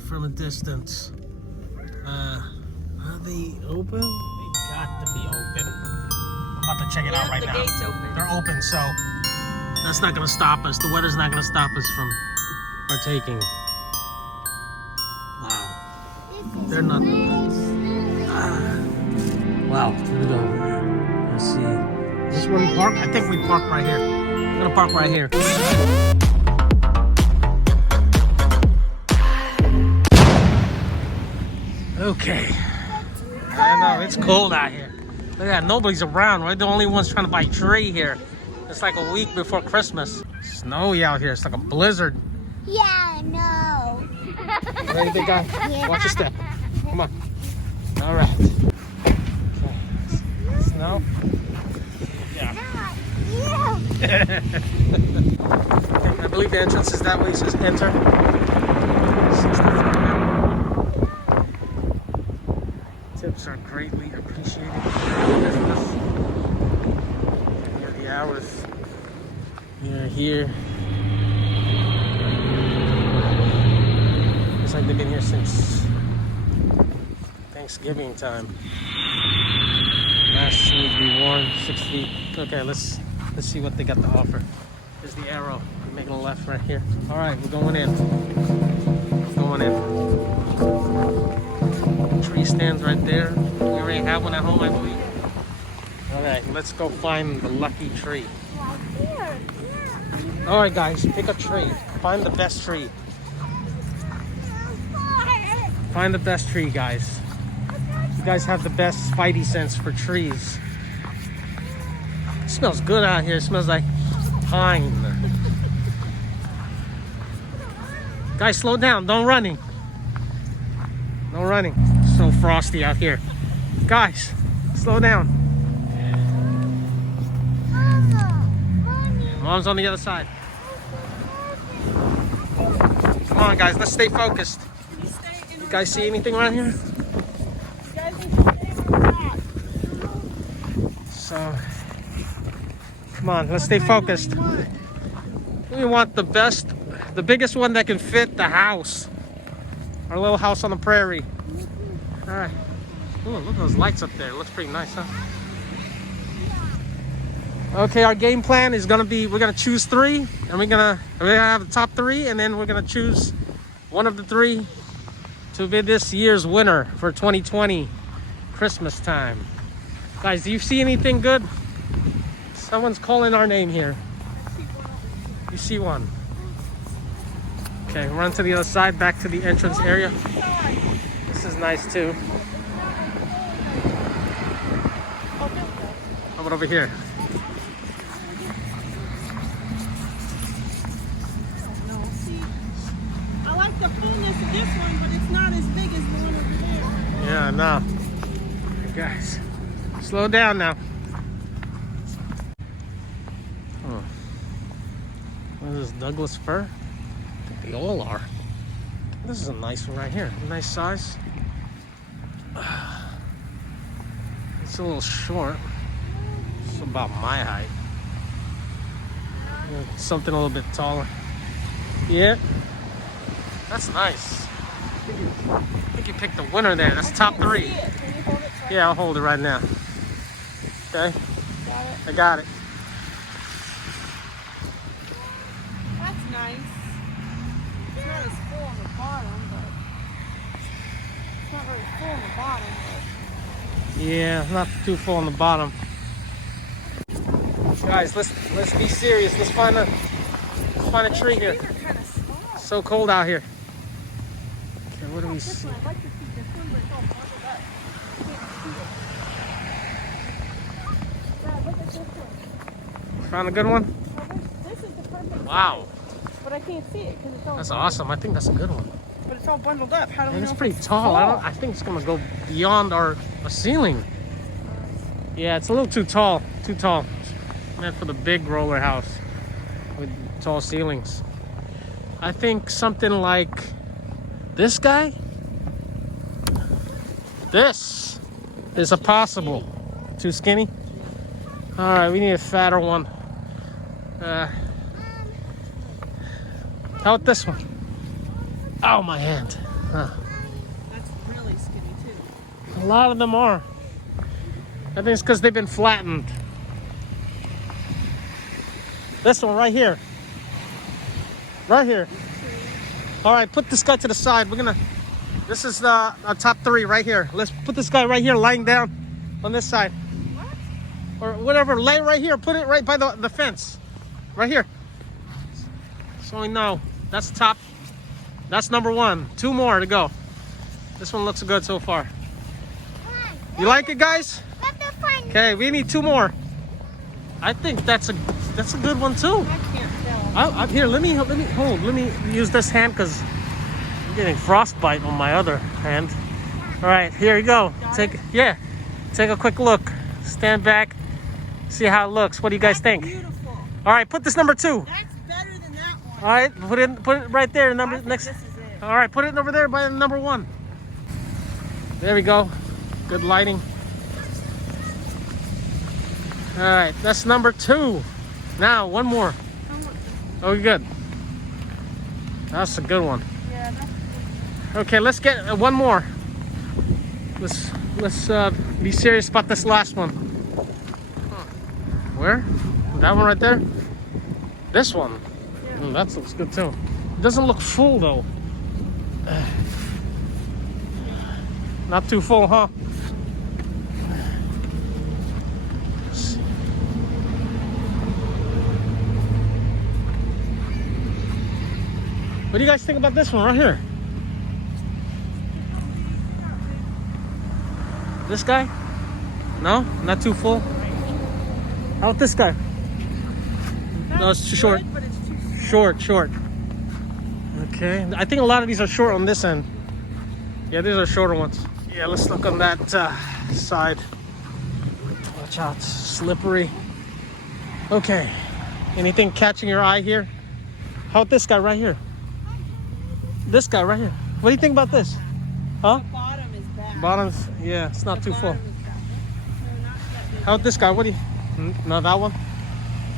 it from a distance. Are they open? They got to be open. I'm about to check it out right now. The gate's open. They're open, so that's not gonna stop us. The weather's not gonna stop us from partaking. Wow. They're not. Wow. Here we go. Let's see. Is this where we park? I think we park right here. I'm gonna park right here. Okay. I know, it's cold out here. Look at that, nobody's around, right? The only ones trying to buy a tree here. It's like a week before Christmas. Snowy out here, it's like a blizzard. Yeah, no. Ready, big guy? Yeah. Watch your step. Come on. All right. Okay. Snow? Yeah. Yeah. I believe the entrance is that way, it says enter. Tips are greatly appreciated. Here are the hours. We are here. Looks like they've been here since Thanksgiving time. Masks need to be worn, 6 feet. Okay, let's see what they got to offer. There's the arrow. We're making a left right here. All right, we're going in. Going in. Tree stands right there. We already have one at home, I believe. All right, let's go find the lucky tree. All right, guys, pick a tree. Find the best tree. Find the best tree, guys. You guys have the best spidey sense for trees. It smells good out here. It smells like pine. Guys, slow down. Don't running. No running. So frosty out here. Guys, slow down. Mom's on the other side. Come on, guys. Let's stay focused. You guys see anything around here? So, come on. Let's stay focused. We want the best, the biggest one that can fit the house. Our little house on the prairie. All right. Ooh, look at those lights up there. It looks pretty nice, huh? Okay, our game plan is gonna be, we're gonna choose 3, and we're gonna have the top 3, and then we're gonna choose one of the 3 to be this year's winner for 2020 Christmas time. Guys, do you see anything good? Someone's calling our name here. You see one? Okay, run to the other side, back to the entrance area. This is nice too. How about over here? I like the fullness of this one, but it's not as big as the one over there. Yeah, I know. Hey guys, slow down now. Oh. What is this, Douglas fir? I think they all are. This is a nice one right here. Nice size. It's a little short. It's about my height. Something a little bit taller. Yeah. That's nice. I think you picked the winner there. That's top 3. Yeah, I'll hold it right now. Okay. I got it. That's nice. It's not as full on the bottom, but it's not very full on the bottom. But... Yeah, not too full on the bottom. Guys, let's be serious. Let's find a tree here. These are kind of small. It's so cold out here. Okay, what do we see? I'd like to see this one, but it's all bundled up. Look at this one. Found a good one? This is the perfect Wow. size, but I can't see it because it's all That's bundled. awesome. I think that's a good one. But it's all bundled up. How do we And know it's if pretty tall. I think it's gonna go beyond our ceiling. Yeah, it's a little too tall. Too tall. Meant for the big roller house with tall ceilings. I think something like this guy. This is a possible. Too skinny? All right, we need a fatter one. How about this one? Oh, my hand. That's really skinny too. A lot of them are. I think it's because they've been flattened. This one right here. Right here. All right, put this guy to the side. This is the top 3 right here. Let's put this guy right here lying down on this side. What? Or whatever, lay right here. Put it right by the fence. Right here. So we know. That's top. That's number 1. 2 more to go. This one looks good so far. You like it, guys? Okay, we need 2 more. I think that's a good one too. I can't tell. Here, let me use this hand because I'm getting frostbite on my other hand. All right, here you go. Take a quick look. Stand back, see how it looks. What do you guys think? Beautiful. All right, put this number 2. That's better than that one. All right, put it right there. Number next. This is it. All right, put it over there by number 1. There we go. Good lighting. All right, that's number 2. Now, 1 more. Oh, good. That's a good one. Yeah, that's Okay, let's get 1 more. Let's be serious about this last one. Where? That one right there? This one? That looks good too. It doesn't look full though. Not too full, huh? What do you guys think about this one right here? This guy? No? Not too full? How about this guy? No, it's too short. good, but it's too Short. Okay. I think a lot of these are short on this end. Yeah, these are shorter ones. Yeah, let's look on that side. Watch out, it's slippery. Okay. Anything catching your eye here? How about this guy right here? This guy right here. What do you think about this? Huh? The bottom is bad. Bottoms, yeah, it's not too full. Bottom is bad. No, not yet. How about this guy? What do you? No, that one.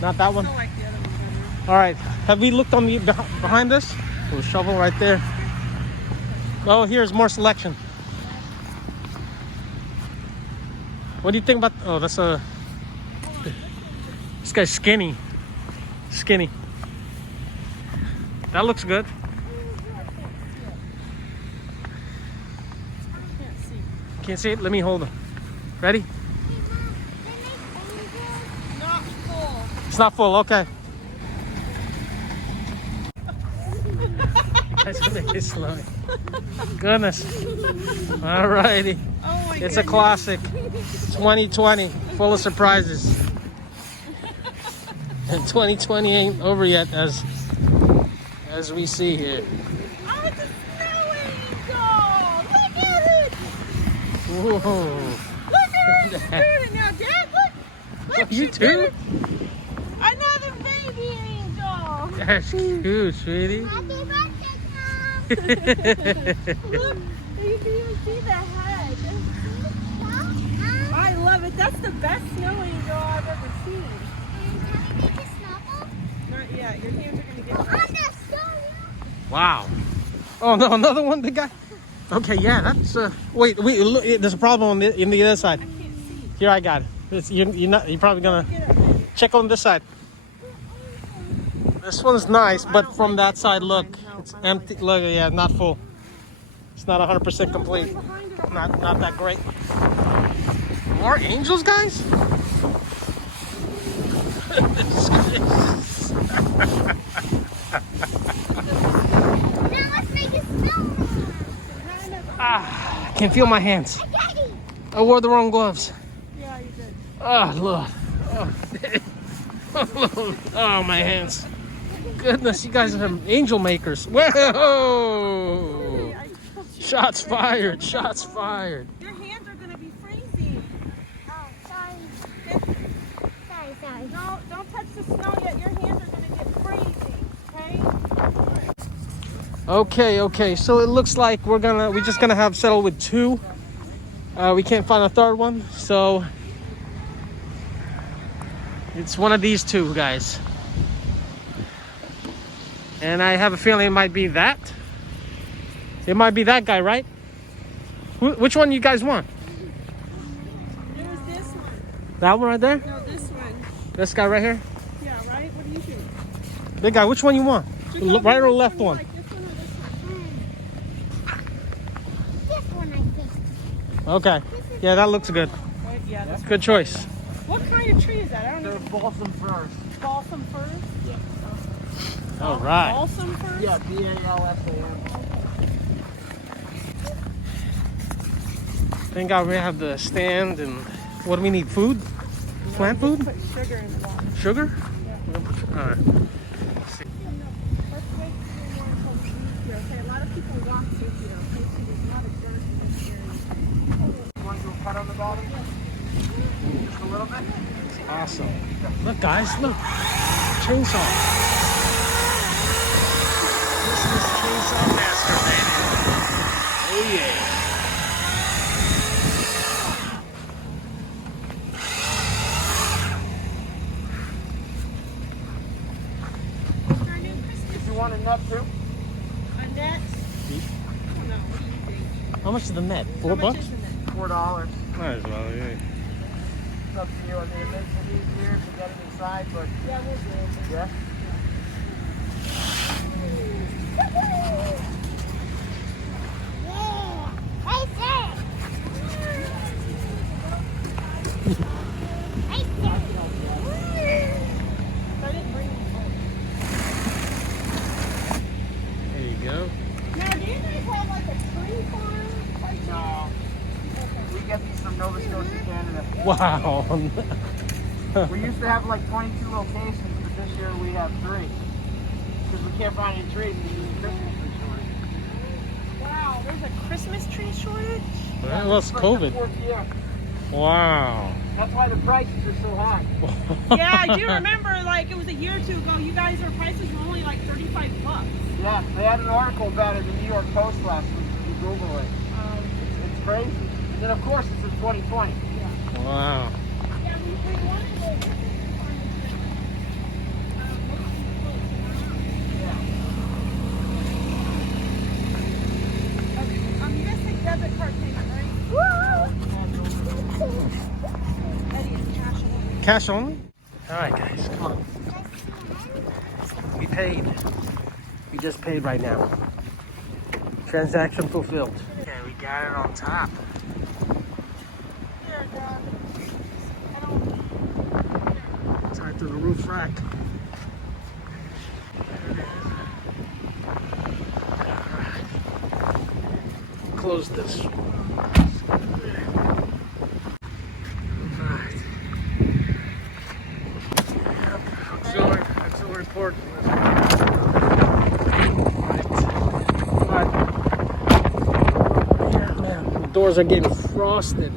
Not that one. I like the other one better. All right. Have we looked on the behind this? Oh, shovel right there. Oh, here's more selection. What do you think about? Oh, that's a. This guy's skinny. Skinny. That looks good. Can't see. Can't see it. Let me hold him. Ready? Not full. It's not full. Okay. Guys, gonna make it slow. Goodness. All righty. Oh my It's a classic. 2020, full of surprises. And 2020 ain't over yet, as we see here. Oh, it's a snow angel! Look at it! Whoa. Look at it! It's doing it now, Dad! Look! Look, You she too? did it. Another baby angel! That's cute, sweetie. Happy birthday, Tom. Look, you can even see the head. I love it. That's the best snow angel I've ever seen. Not yet. Your hands are going to get wet. Wow. Oh no, another one, big guy. Okay, yeah, that's wait, look, there's a problem in the other side. I can't see. Here, I got it. You're probably gonna Get it. check on this side. This one's nice, but from that side, look, it's empty. Look, yeah, not full. It's not 100% complete. Not that great. More angels, guys? I can't feel my hands. I wore the wrong gloves. Yeah, you did. Oh, Lord. Oh, oh, my hands. Goodness, you guys are angel makers. Whoa! Shots fired. Shots fired. Your hands are going to be freezing. Oh, sorry. Sorry. No, don't touch the snow yet. Your hands are going to get freezing. Okay? Okay. So it looks like we're just gonna have settled with 2. We can't find a third one, so it's one of these 2 guys. And I have a feeling it might be that. It might be that guy, right? Which one you guys want? It was this one. That one right there? No, this one. This guy right here? Yeah, right? What do you think? Big guy, which one you want? Right or left one? Like this one or this one? This one, I think. Okay. Yeah, that looks good. Right, yeah, this Good choice. What kind of tree is that? I don't They're know. balsam firs. Balsam fir? All right. Balsam fir? Yeah, BALSAM. Thank God we have the stand and what do we need? Food? Plant food? Put sugar in the water. Sugar? Yeah. All right. Let's wait for more until we leave here. Okay, a lot of people walk through here. Okay, so there's not a dirt in this area. You want to do a cut on the bottom? Just a little bit? Awesome. Look, guys, look. Chainsaw. This is Chainsaw Master, baby. Oh, yeah. What's our new Christmas? If you want a nut too? A net? Oh, no, what do you think? How much is the net? How $4 much bucks? is the net? $4. Might as well, yeah. It's up to you. I mean, it makes it easier to get it inside, but Yeah, we'll do it. yeah. Yeah. Right there. Right there. I didn't bring them home. There you go. Now, do you guys have like a tree farm? Like No. We get these from Nova Scotia, Canada. Wow. We used to have like 22 locations, but this year we have 3. Because we can't find any trees and we use a Christmas tree shortage. Wow, there's a Christmas tree shortage? Well, it's It's like COVID. the 4th year. Wow. That's why the prices are so high. Yeah, I do remember like it was a year or two ago, you guys, our prices were only like 35 bucks. Yeah, they had an article about it in the New York Post last week. If you Google it. It's crazy. And then of course it's in 2020. Wow. Yeah, we wanted to go to the farm this year. Okay, you guys take debit card payment, right? Eddie, it's cash only. Cash only? All right, guys, come on. We paid. We just paid right now. Transaction fulfilled. Okay, we got it on top. Here, Dad. Tied to the roof rack. Close this. Alright. Auxiliary report. Yeah, man, the doors are getting frosted.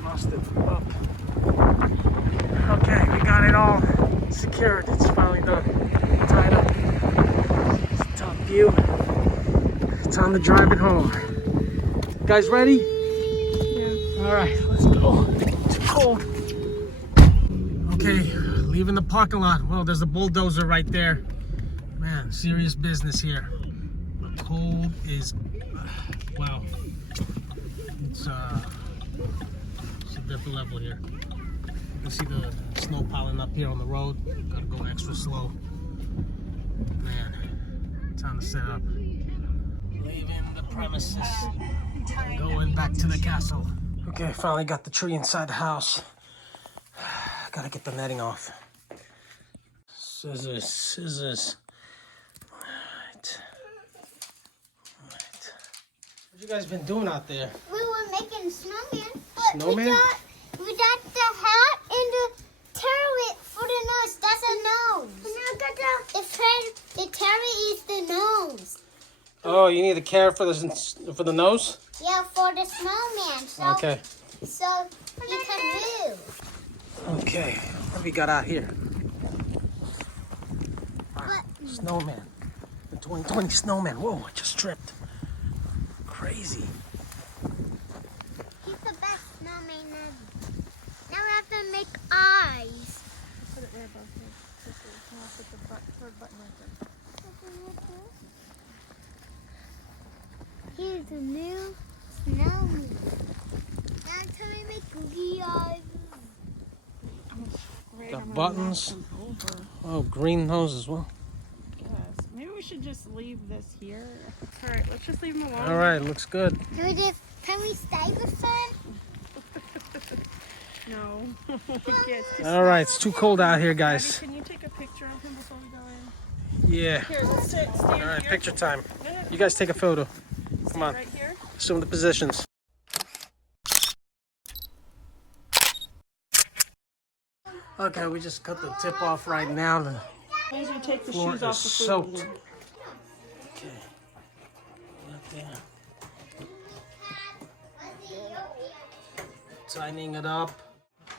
Frosted up. Okay, we got it all secured. It's finally done. Tied up. It's the top view. Time to drive it home. You guys ready? Yeah. All right, let's go. It's cold. Okay, leaving the parking lot. Well, there's a bulldozer right there. Man, serious business here. The cold is, wow. It's a different level here. You can see the snow piling up here on the road. Gotta go extra slow. Man, time to set up. Leaving the premises. Going back to the castle. Okay, finally got the tree inside the house. Gotta get the netting off. Scissors, scissors. Alright. Alright. What you guys been doing out there? We were making a snowman, but Snowman? we got the hat and the turret for the nose. That's a nose. The turret is the nose. Oh, you need a carrot for the nose? Yeah, for the snowman. So, Okay. so he can move. Okay. What we got out here? But Snowman. The 2020 snowman. Whoa, I just tripped. Crazy. he's the best snowman ever. Now we have to make eyes. Put it right above here. Put the third button right there. Here's a new snowman. Now tell me make cookie eyes. The buttons. Oh, green nose as well. Yes. Maybe we should just leave this here. All right, let's just leave them alone. All right, looks good. Can we stay with them? No. Yes, All right, it's too cold out here, guys. Can you take a picture of him before we go in? Yeah. Here, let's stand All right, here. picture time. No, no, You guys take a photo. Come on. right here. Assume the positions. Okay, we just cut the tip off right now. The As you take the floor shoes is off the food. soaked. Okay. Right there. Tightening it up.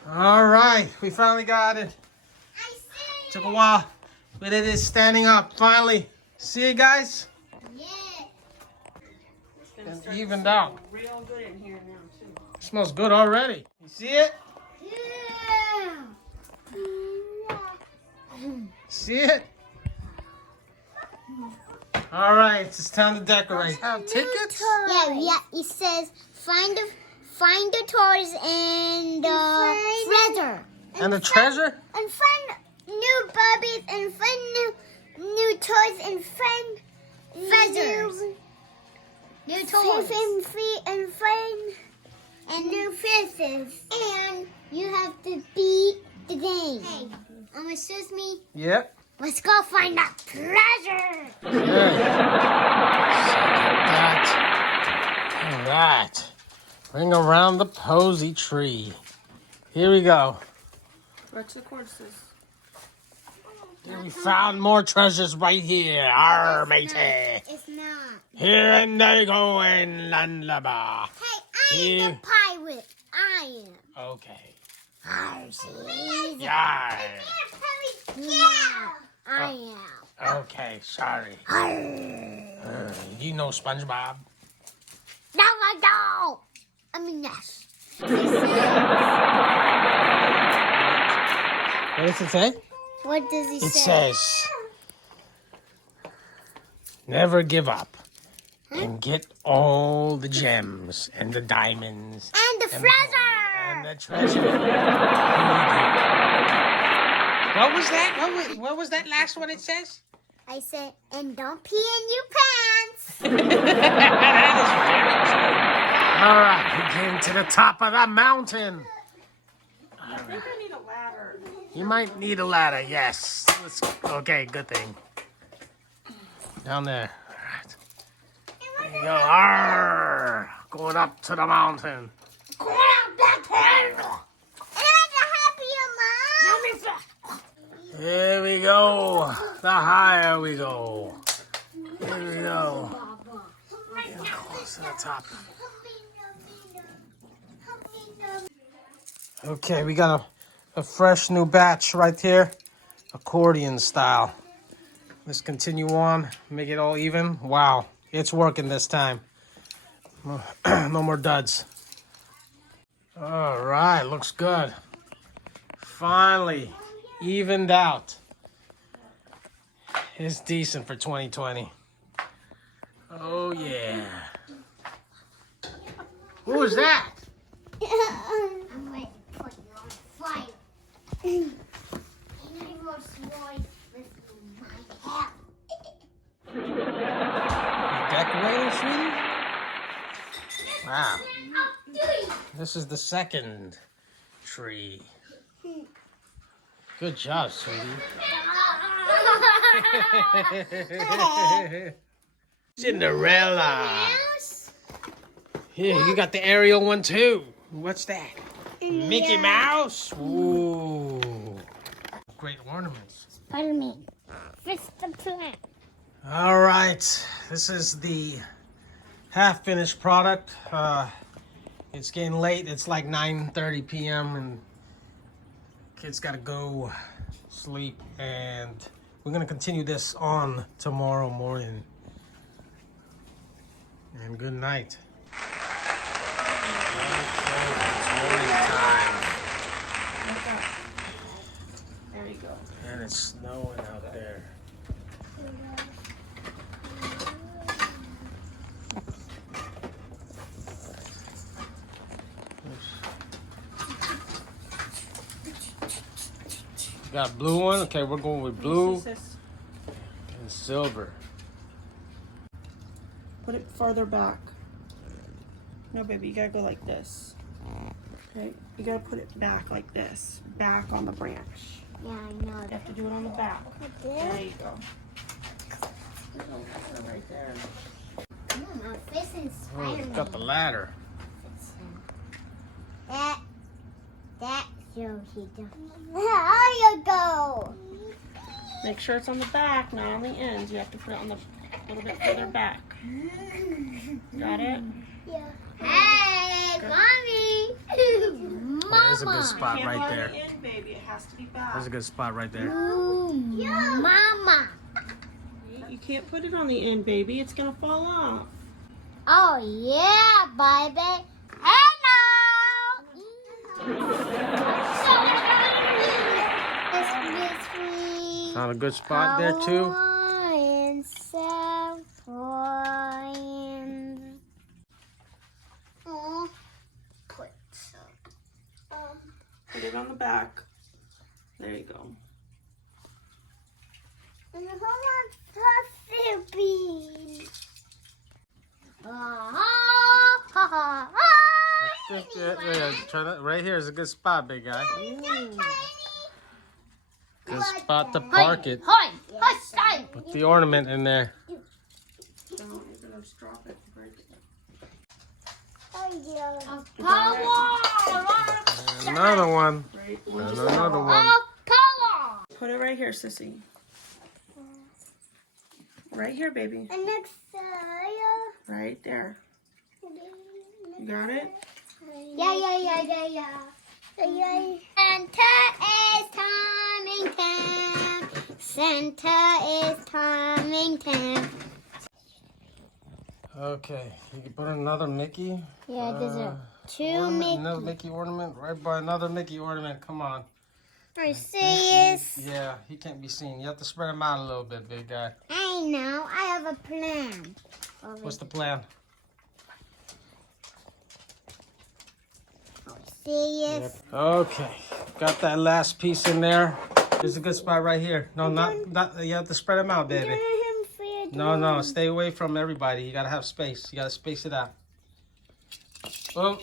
All right, we finally got it. Took a while, but it is standing up finally. See you guys? Yeah. And evened out. Real good in here now too. Smells good already. You see it? Yeah. See it? All right, it's time to decorate. Have tickets? Yeah. It says find the toys and treasure. And the treasure? And find new Barbies and find new toys and find feathers. New toys. And find new faces. And you have to beat the game. Hey, excuse me. Yep. Let's go find that treasure. All right. Bring around the posy tree. Here we go. What's the cord says? Here we found more treasures right here. Arr, matey. It's not. Here and they go in Landaba. Hey, I am Here. the pirate. I am. Okay. Arsies. Yeah. Yeah, I am. Okay, sorry. You know SpongeBob? No, I don't. I mean, yes. What does it say? What does he It say? says, never give up and get all the gems and the diamonds And the and treasure. and the treasure. What was that? What was that last one it says? I said, and don't pee in your pants. That is very true. All right, we came to the top of the mountain. I think I need a ladder. You might need a ladder, yes. Okay, good thing. Down there. All right. There you go. Arr, going up to the mountain. Go out that hill. And I'm happier, Mom. Here we go. The higher we go. Here we go. Close to the top. Okay, we got a fresh new batch right here. Accordion style. Let's continue on. Make it all even. Wow, it's working this time. No more duds. All right, looks good. Finally, evened out. It's decent for 2020. Oh, yeah. Who was that? I'm ready to put you on fire. And I was voice with my hair. Decorating, sweetie? Wow. This is the second tree. Good job, sweetie. Cinderella. Here, you got the Ariel one too. What's that? Mickey Mouse? Ooh. Great ornaments. Spider-Man. Fix the plant. All right. This is the half-finished product. It's getting late. It's like 9:30 p.m. and kids got to go sleep. And we're going to continue this on tomorrow morning. And good night. There you go. And it's snowing out there. got blue one. Okay, we're going with blue Sis, and silver. put it farther back. No, baby, you gotta go like this. Okay, you gotta put it back like this. Back on the branch. Yeah, I know You have to do it on the back. There you go. Right there. Come on, my fish and Oh, Spider-Man. it's got the ladder. That Yoshi does. There you go. Make sure it's on the back, not on the ends. You have to put it on the little bit further back. Got it? Yeah. Hey, mommy. Mama. There's a good spot Can't right go on there. the end, baby. It has to be back. There's a good spot right there. Mama. You can't put it on the end, baby. It's gonna fall off. Oh yeah, baby. Hello. Found a good spot there too. Put it on the back. There you go. And hold on, puppy. I think right here is a good spot, big guy. Good spot to park it with the ornament in there. Don't, you're gonna just drop it. Break it. Another one. Right. And another one. Put it right here, sissy. Right here, baby. Right there. You got it? Yeah. Santa is coming town. Okay, you can put another Mickey. Yeah, there's a two Ornament, Mickey. another Mickey ornament right by another Mickey ornament. Come on. Are you serious? Yeah, he can't be seen. You have to spread him out a little bit, big guy. I know. I have a plan. What's the plan? Serious? Okay, got that last piece in there. There's a good spot right here. No, not. You have to spread them out, baby. No, stay away from everybody. You gotta have space. You gotta space it out. Boom.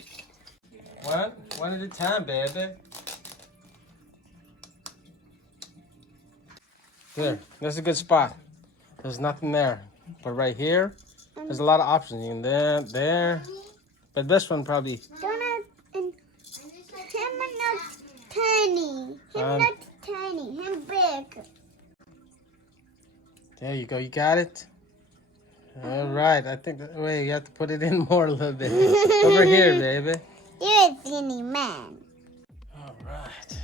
One at a time, baby. There, that's a good spot. There's nothing there, but right here, there's a lot of options. You can there, but this one probably. Him not tiny. Him not tiny. Him big. There you go. You got it. All right. I think wait, you have to put it in more a little bit. Over here, baby. You're a teeny man. All right.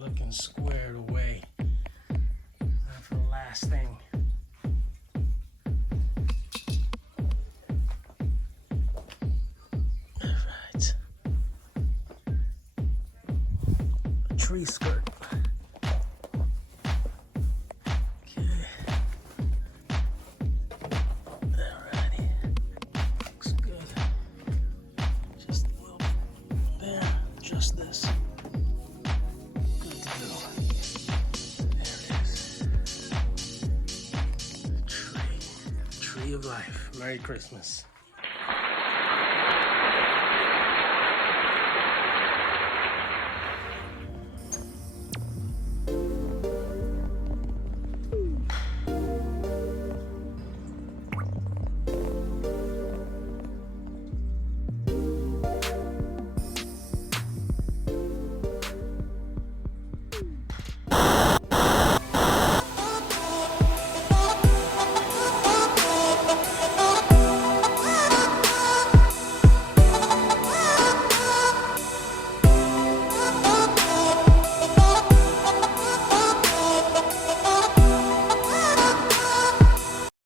Looking squared away. Now for the last thing. All right. A tree skirt. Just this. Good to go. There it is. The tree. Tree of life. Merry Christmas.